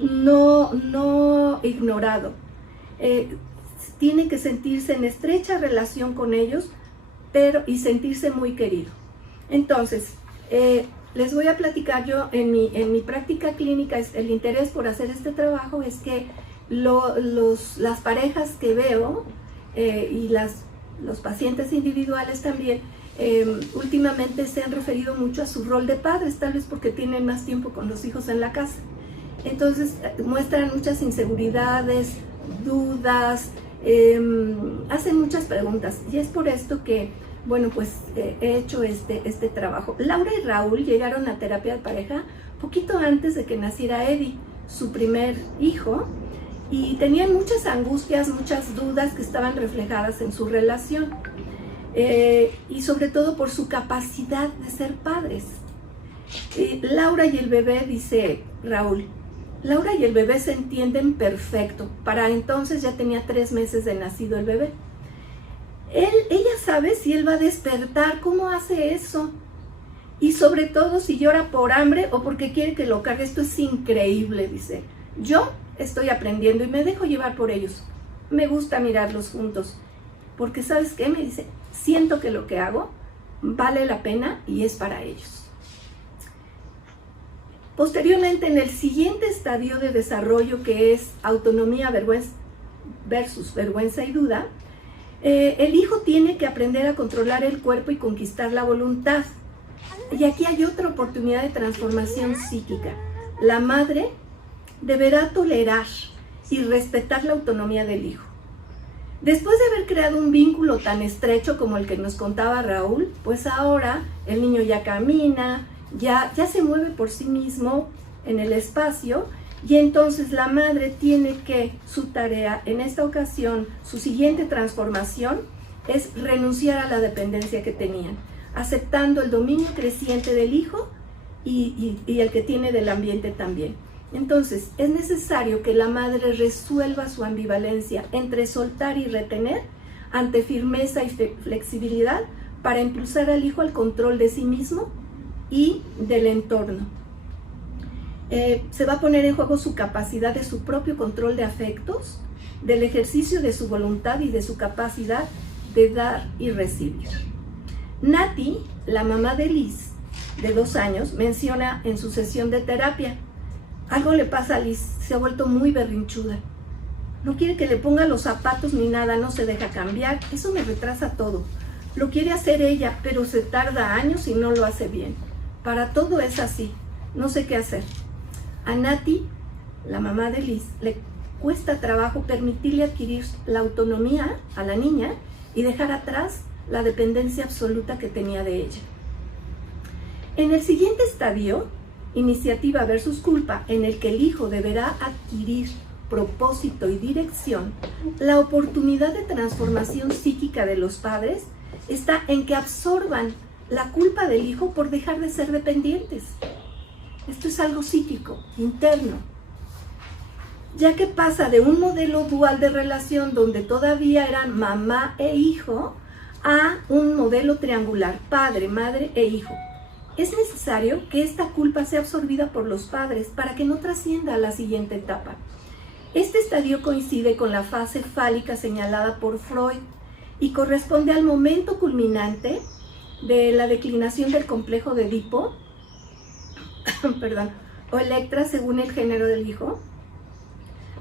no ignorado. Tiene que sentirse en estrecha relación con ellos, y sentirse muy querido. Entonces, les voy a platicar yo en mi práctica clínica. El interés por hacer este trabajo es que las parejas que veo y los pacientes individuales también últimamente se han referido mucho a su rol de padres, tal vez porque tienen más tiempo con los hijos en la casa. Entonces muestran muchas inseguridades, dudas, hacen muchas preguntas, y es por esto que, bueno, pues he hecho este trabajo. Laura y Raúl llegaron a terapia de pareja poquito antes de que naciera Eddie, su primer hijo, y tenían muchas angustias, muchas dudas que estaban reflejadas en su relación, y sobre todo por su capacidad de ser padres. Laura y el bebé, dice Raúl, Laura y el bebé se entienden perfecto. Para entonces ya tenía 3 meses de nacido el bebé. Ella sabe si él va a despertar, cómo hace eso, y sobre todo si llora por hambre o porque quiere que lo cargue. Esto es increíble, dice. Yo estoy aprendiendo y me dejo llevar por ellos. Me gusta mirarlos juntos, porque ¿sabes qué? Me dice, siento que lo que hago vale la pena y es para ellos. Posteriormente, en el siguiente estadio de desarrollo, que es autonomía versus vergüenza y duda, el hijo tiene que aprender a controlar el cuerpo y conquistar la voluntad. Y aquí hay otra oportunidad de transformación psíquica. La madre deberá tolerar y respetar la autonomía del hijo. Después de haber creado un vínculo tan estrecho como el que nos contaba Raúl, pues ahora el niño ya camina, ya se mueve por sí mismo en el espacio, y entonces la madre tiene que, su tarea en esta ocasión, su siguiente transformación, es renunciar a la dependencia que tenían, aceptando el dominio creciente del hijo y el que tiene del ambiente también. Entonces, es necesario que la madre resuelva su ambivalencia entre soltar y retener ante firmeza y flexibilidad para impulsar al hijo al control de sí mismo y del entorno. Se va a poner en juego su capacidad de su propio control de afectos, del ejercicio de su voluntad y de su capacidad de dar y recibir. Nati, la mamá de Liz, de 2 años, menciona en su sesión de terapia: algo le pasa a Liz, se ha vuelto muy berrinchuda. No quiere que le ponga los zapatos ni nada, no se deja cambiar, eso me retrasa todo. Lo quiere hacer ella, pero se tarda años y no lo hace bien. Para todo es así, no sé qué hacer. A Nati, la mamá de Liz, le cuesta trabajo permitirle adquirir la autonomía a la niña y dejar atrás la dependencia absoluta que tenía de ella. En el siguiente estadio, iniciativa versus culpa, en el que el hijo deberá adquirir propósito y dirección, la oportunidad de transformación psíquica de los padres está en que absorban la culpa del hijo por dejar de ser dependientes. Esto es algo psíquico, interno, ya que pasa de un modelo dual de relación donde todavía eran mamá e hijo a un modelo triangular, padre, madre e hijo. Es necesario que esta culpa sea absorbida por los padres para que no trascienda a la siguiente etapa. Este estadio coincide con la fase fálica señalada por Freud y corresponde al momento culminante de la declinación del complejo de Edipo, o Electra según el género del hijo.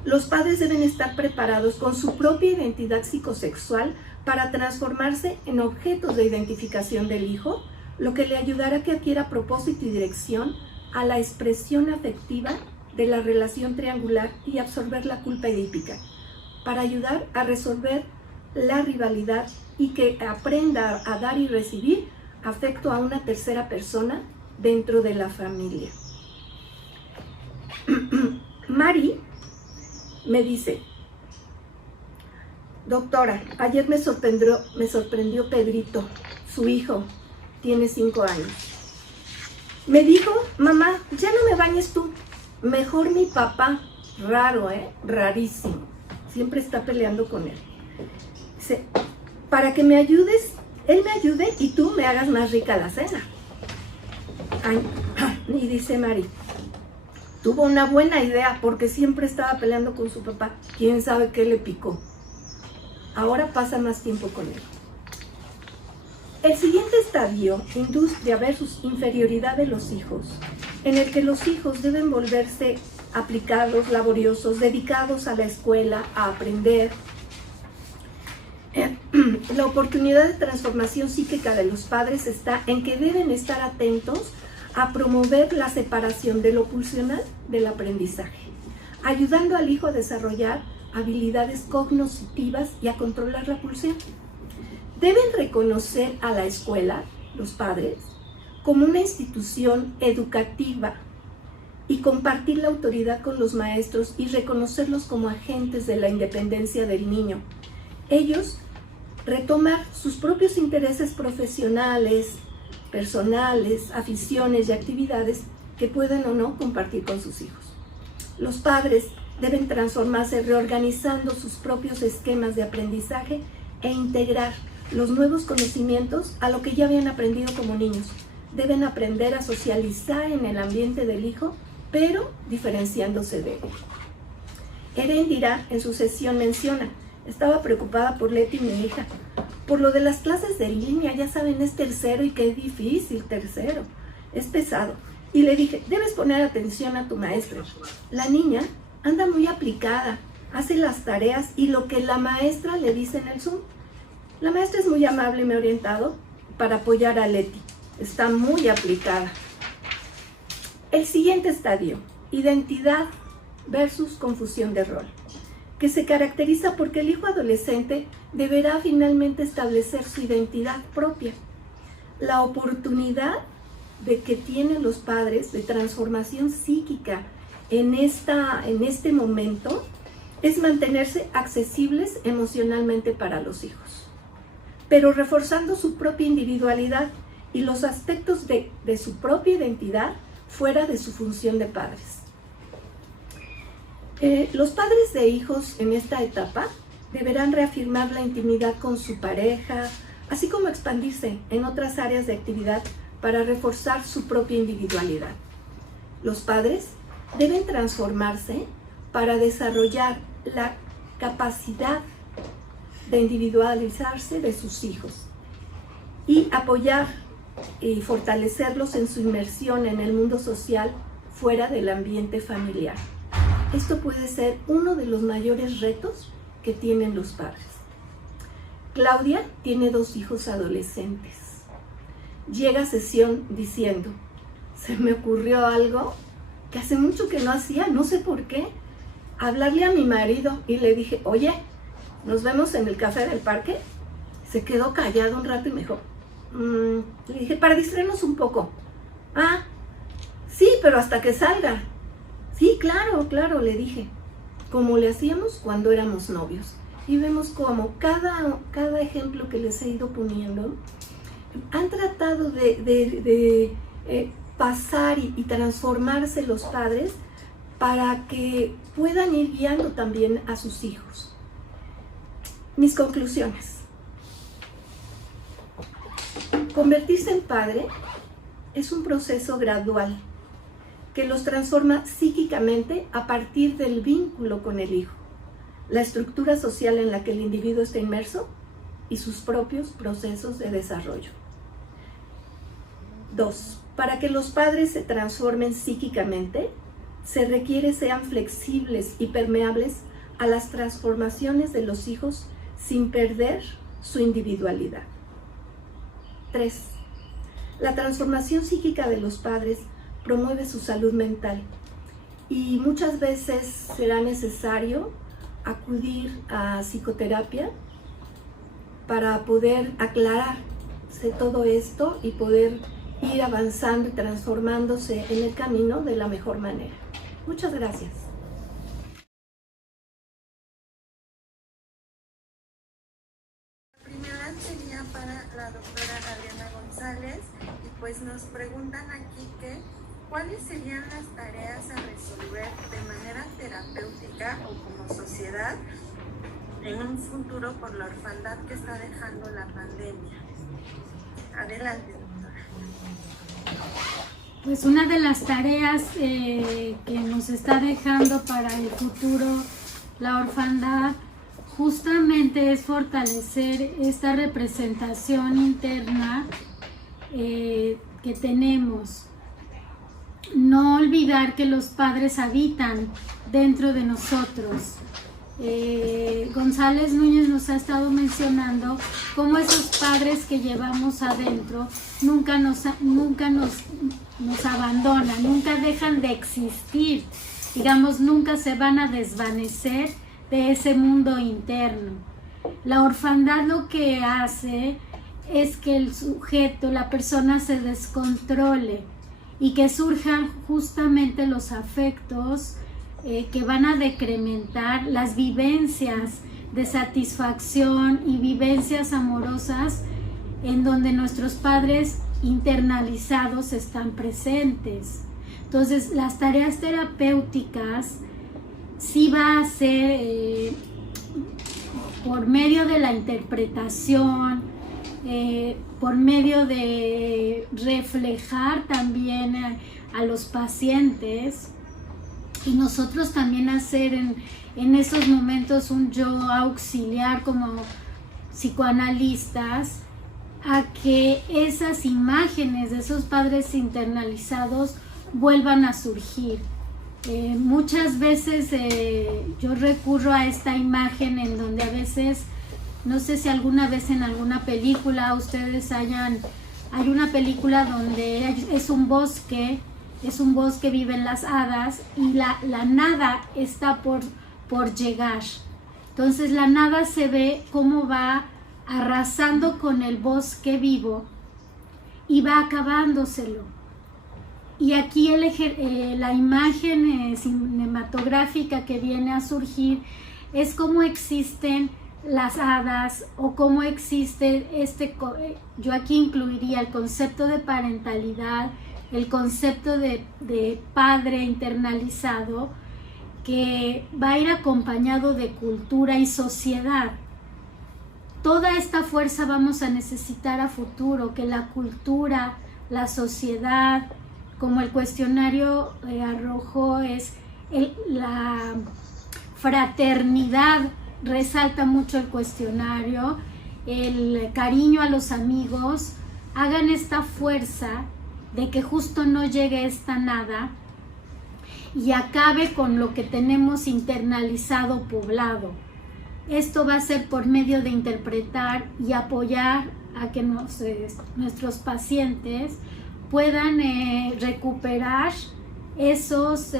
Los padres deben estar preparados con su propia identidad psicosexual para transformarse en objetos de identificación del hijo, lo que le ayudará a que adquiera propósito y dirección a la expresión afectiva de la relación triangular y absorber la culpa edípica, para ayudar a resolver la rivalidad y que aprenda a dar y recibir afecto a una tercera persona dentro de la familia. Mari me dice: doctora, ayer me sorprendió Pedrito, su hijo, tiene 5 años. Me dijo: mamá, ya no me bañes tú, mejor mi papá. Raro, rarísimo, siempre está peleando con él. Dice: para que me ayudes, él me ayude y tú me hagas más rica la cena. Ay, y dice Mari: tuvo una buena idea porque siempre estaba peleando con su papá. ¿Quién sabe qué le picó? Ahora pasa más tiempo con él. El siguiente estadio, industria versus inferioridad de los hijos, en el que los hijos deben volverse aplicados, laboriosos, dedicados a la escuela, a aprender. La oportunidad de transformación psíquica de los padres está en que deben estar atentos a promover la separación de lo pulsional del aprendizaje, ayudando al hijo a desarrollar habilidades cognitivas y a controlar la pulsión. Deben reconocer a la escuela, los padres, como una institución educativa y compartir la autoridad con los maestros y reconocerlos como agentes de la independencia del niño. Ellos retomar sus propios intereses profesionales, personales, aficiones y actividades que pueden o no compartir con sus hijos. Los padres deben transformarse reorganizando sus propios esquemas de aprendizaje e integrar los nuevos conocimientos a lo que ya habían aprendido como niños. Deben aprender a socializar en el ambiente del hijo, pero diferenciándose de él. Erendira en su sesión menciona: estaba preocupada por Leti, mi hija, por lo de las clases de línea. Ya saben, es tercero y qué difícil tercero, es pesado. Y le dije: debes poner atención a tu maestra. La niña anda muy aplicada, hace las tareas y lo que la maestra le dice en el Zoom. La maestra es muy amable y me ha orientado para apoyar a Leti. Está muy aplicada. El siguiente estadio, identidad versus confusión de rol, que se caracteriza porque el hijo adolescente deberá finalmente establecer su identidad propia. La oportunidad de que tienen los padres de transformación psíquica en este momento es mantenerse accesibles emocionalmente para los hijos, pero reforzando su propia individualidad y los aspectos de su propia identidad fuera de su función de padres. Los padres de hijos en esta etapa deberán reafirmar la intimidad con su pareja, así como expandirse en otras áreas de actividad para reforzar su propia individualidad. Los padres deben transformarse para desarrollar la capacidad de individualizarse de sus hijos y apoyar y fortalecerlos en su inmersión en el mundo social fuera del ambiente familiar. Esto puede ser uno de los mayores retos que tienen los padres. Claudia tiene 2 hijos adolescentes. Llega a sesión diciendo: se me ocurrió algo que hace mucho que no hacía, no sé por qué, hablarle a mi marido. Y le dije: oye, nos vemos en el café del parque. Se quedó callado un rato y me dijo, le dije: para distraernos un poco. Ah, sí, pero hasta que salga. Sí, claro, le dije, como le hacíamos cuando éramos novios. Y vemos como cada ejemplo que les he ido poniendo, han tratado de pasar y transformarse los padres para que puedan ir guiando también a sus hijos. Mis conclusiones. Convertirse en padre es un proceso gradual que los transforma psíquicamente a partir del vínculo con el hijo, la estructura social en la que el individuo está inmerso y sus propios procesos de desarrollo. 2. Para que los padres se transformen psíquicamente, se requiere sean flexibles y permeables a las transformaciones de los hijos sin perder su individualidad. 3. La transformación psíquica de los padres promueve su salud mental y muchas veces será necesario acudir a psicoterapia para poder aclararse todo esto y poder ir avanzando y transformándose en el camino de la mejor manera. Muchas gracias. La primera sería para la doctora Adriana González y pues nos preguntan aquí que ¿cuáles serían las tareas a resolver de manera terapéutica o como sociedad en un futuro por la orfandad que está dejando la pandemia? Adelante, doctora. Pues una de las tareas que nos está dejando para el futuro la orfandad justamente es fortalecer esta representación interna que tenemos. No olvidar que los padres habitan dentro de nosotros. González Núñez nos ha estado mencionando cómo esos padres que llevamos adentro nunca nos abandonan, nunca dejan de existir, digamos, nunca se van a desvanecer de ese mundo interno. La orfandad lo que hace es que el sujeto, la persona se descontrole y que surjan justamente los afectos que van a decrementar las vivencias de satisfacción y vivencias amorosas en donde nuestros padres internalizados están presentes. Entonces, las tareas terapéuticas sí va a ser por medio de la interpretación, por medio de reflejar también a los pacientes y nosotros también hacer en esos momentos un yo auxiliar como psicoanalistas a que esas imágenes de esos padres internalizados vuelvan a surgir. Muchas veces yo recurro a esta imagen en donde a veces, no sé si alguna vez en alguna película ustedes hay una película donde es un bosque, viven las hadas y la nada está por llegar. Entonces la nada se ve cómo va arrasando con el bosque vivo y va acabándoselo. Y aquí la imagen cinematográfica que viene a surgir es cómo existen las hadas o cómo existe yo aquí incluiría el concepto de parentalidad, el concepto de padre internalizado que va a ir acompañado de cultura y sociedad. Toda esta fuerza vamos a necesitar a futuro, que la cultura, la sociedad, como el cuestionario arrojó, es la fraternidad, resalta mucho el cuestionario, el cariño a los amigos, hagan esta fuerza de que justo no llegue esta nada y acabe con lo que tenemos internalizado, poblado. Esto va a ser por medio de interpretar y apoyar a que nuestros pacientes puedan recuperar esos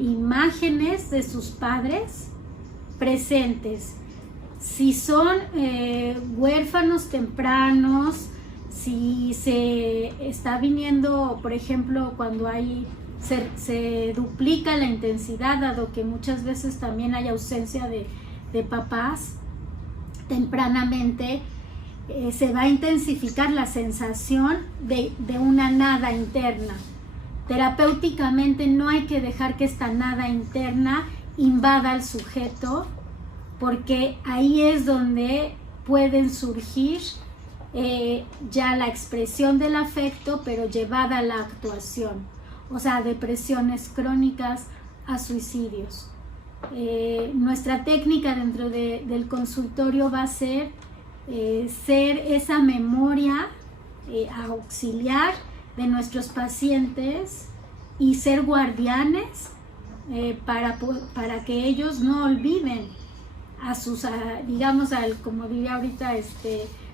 imágenes de sus padres presentes. Si son huérfanos tempranos, si se está viniendo, por ejemplo, cuando se duplica la intensidad, dado que muchas veces también hay ausencia de papás tempranamente, se va a intensificar la sensación de una nada interna. Terapéuticamente no hay que dejar que esta nada interna invada al sujeto, porque ahí es donde pueden surgir ya la expresión del afecto, pero llevada a la actuación, o sea, depresiones crónicas a suicidios. Nuestra técnica dentro del consultorio va a ser esa memoria auxiliar de nuestros pacientes y ser guardianes para que ellos no olviden a sus, digamos, como diría ahorita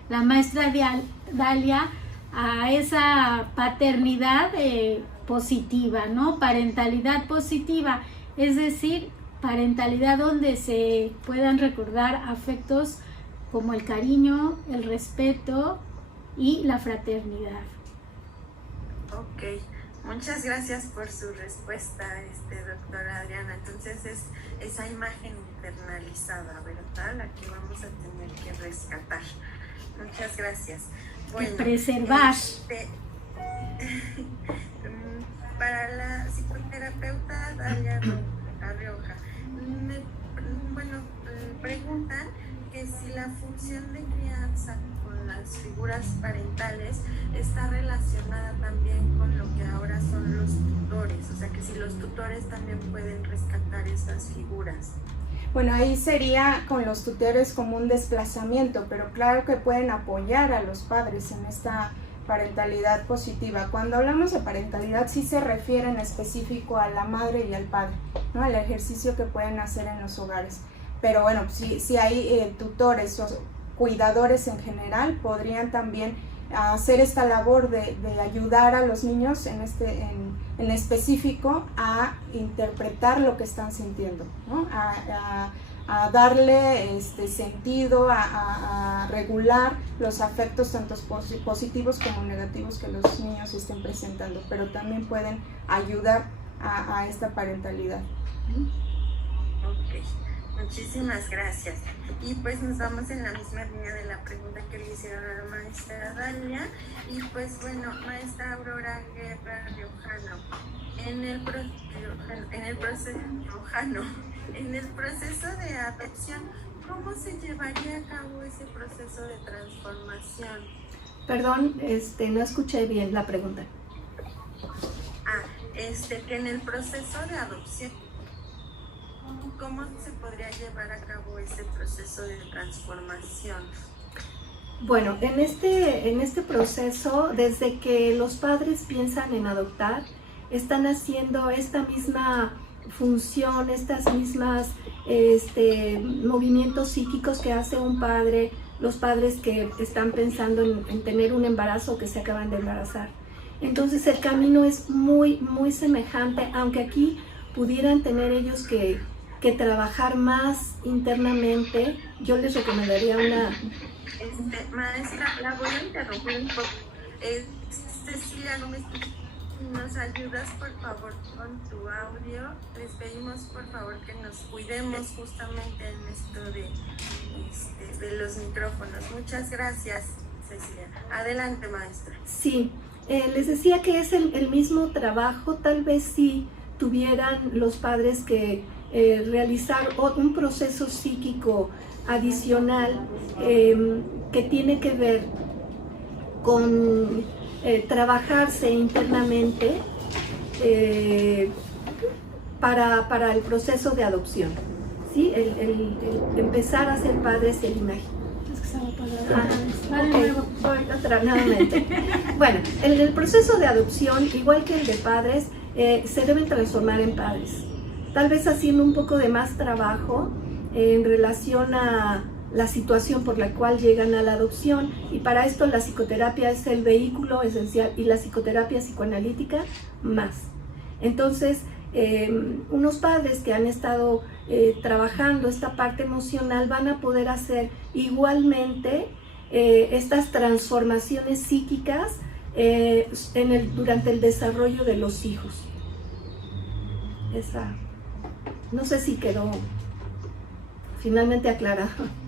la maestra Dalia, a esa paternidad positiva, ¿no? Parentalidad positiva, es decir, parentalidad donde se puedan recordar afectos como el cariño, el respeto y la fraternidad. Ok, muchas gracias por su respuesta, doctora Adriana. Entonces es esa imagen internalizada, ¿verdad?, la que vamos a tener que rescatar. Muchas gracias. Bueno, preservar. Para la psicoterapeuta Dalia Rioja, preguntan que si la función de crianza con las figuras parentales está relacionada también con lo que ahora son los tutores, o sea que si los tutores también pueden rescatar esas figuras. Bueno, ahí sería con los tutores como un desplazamiento, pero claro que pueden apoyar a los padres en esta parentalidad positiva. Cuando hablamos de parentalidad sí se refiere en específico a la madre y al padre, ¿no?, el ejercicio que pueden hacer en los hogares. Pero bueno, si hay tutores o cuidadores en general, podrían también hacer esta labor de ayudar a los niños en específico a interpretar lo que están sintiendo, ¿no?, a darle sentido, a regular los afectos tanto positivos como negativos que los niños estén presentando, pero también pueden ayudar a esta parentalidad. Ok. Muchísimas gracias. Y pues nos vamos en la misma línea de la pregunta que le hicieron a la maestra Dalia. Y pues bueno, maestra Aurora Guerra Riojano, en el proceso de adopción, ¿cómo se llevaría a cabo ese proceso de transformación? Perdón, no escuché bien la pregunta. Que en el proceso de adopción, ¿cómo se podría llevar a cabo ese proceso de transformación? Bueno, en este proceso, desde que los padres piensan en adoptar, están haciendo esta misma función, estas mismas movimientos psíquicos que hace un padre, los padres que están pensando en tener un embarazo o que se acaban de embarazar. Entonces el camino es muy, muy semejante, aunque aquí pudieran tener ellos que trabajar más internamente. Yo les recomendaría una... Maestra, la voy a interrumpir un poco. Cecilia, ¿nos ayudas por favor con tu audio? Les pedimos por favor que nos cuidemos justamente en esto de los micrófonos. Muchas gracias, Cecilia. Adelante, maestra. Sí, les decía que es el mismo trabajo. Tal vez si tuvieran los padres que realizar un proceso psíquico adicional que tiene que ver con trabajarse internamente para el proceso de adopción, ¿sí? El empezar a ser padres del imaginario. Nuevamente. Bueno, el proceso de adopción, igual que el de padres, se deben transformar en padres. Tal vez haciendo un poco de más trabajo en relación a la situación por la cual llegan a la adopción, y para esto la psicoterapia es el vehículo esencial y la psicoterapia psicoanalítica más. Entonces, unos padres que han estado trabajando esta parte emocional van a poder hacer igualmente estas transformaciones psíquicas durante el desarrollo de los hijos. No sé si quedó finalmente aclarado.